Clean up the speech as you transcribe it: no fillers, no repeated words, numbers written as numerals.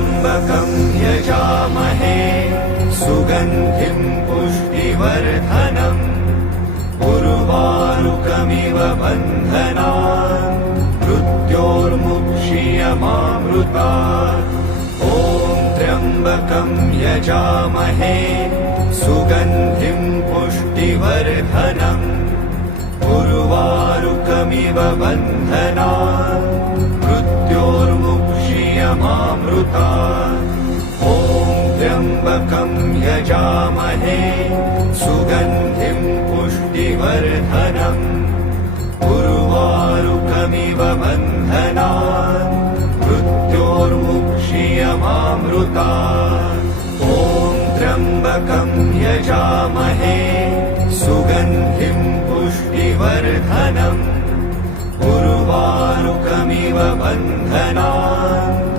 त्र्यम्बकं यजामहे सुगन्धिं पुष्टिवर्धनम् उर्वारुकमिव बन्धनान् मृत्योर्मुक्षीयमामृतात्। ॐ त्र्यम्बकं यजामहे सुगन्धिं पुष्टिवर्धनम् उर्वारुकमिव बन्धनान् मृत्योर्मुक्षीयमामृतात्। ॐ त्र्यम्बकं यजामहे सुगन्धिं पुष्टिवर्धनम् उर्वारुकमिव बन्धनान् मृत्योर्मुक्षीयमामृतात्। ॐ त्र्यम्बकं यजामहे सुगन्धिं पुष्टिवर्धनम् उर्वारुकमिव बन्धनान्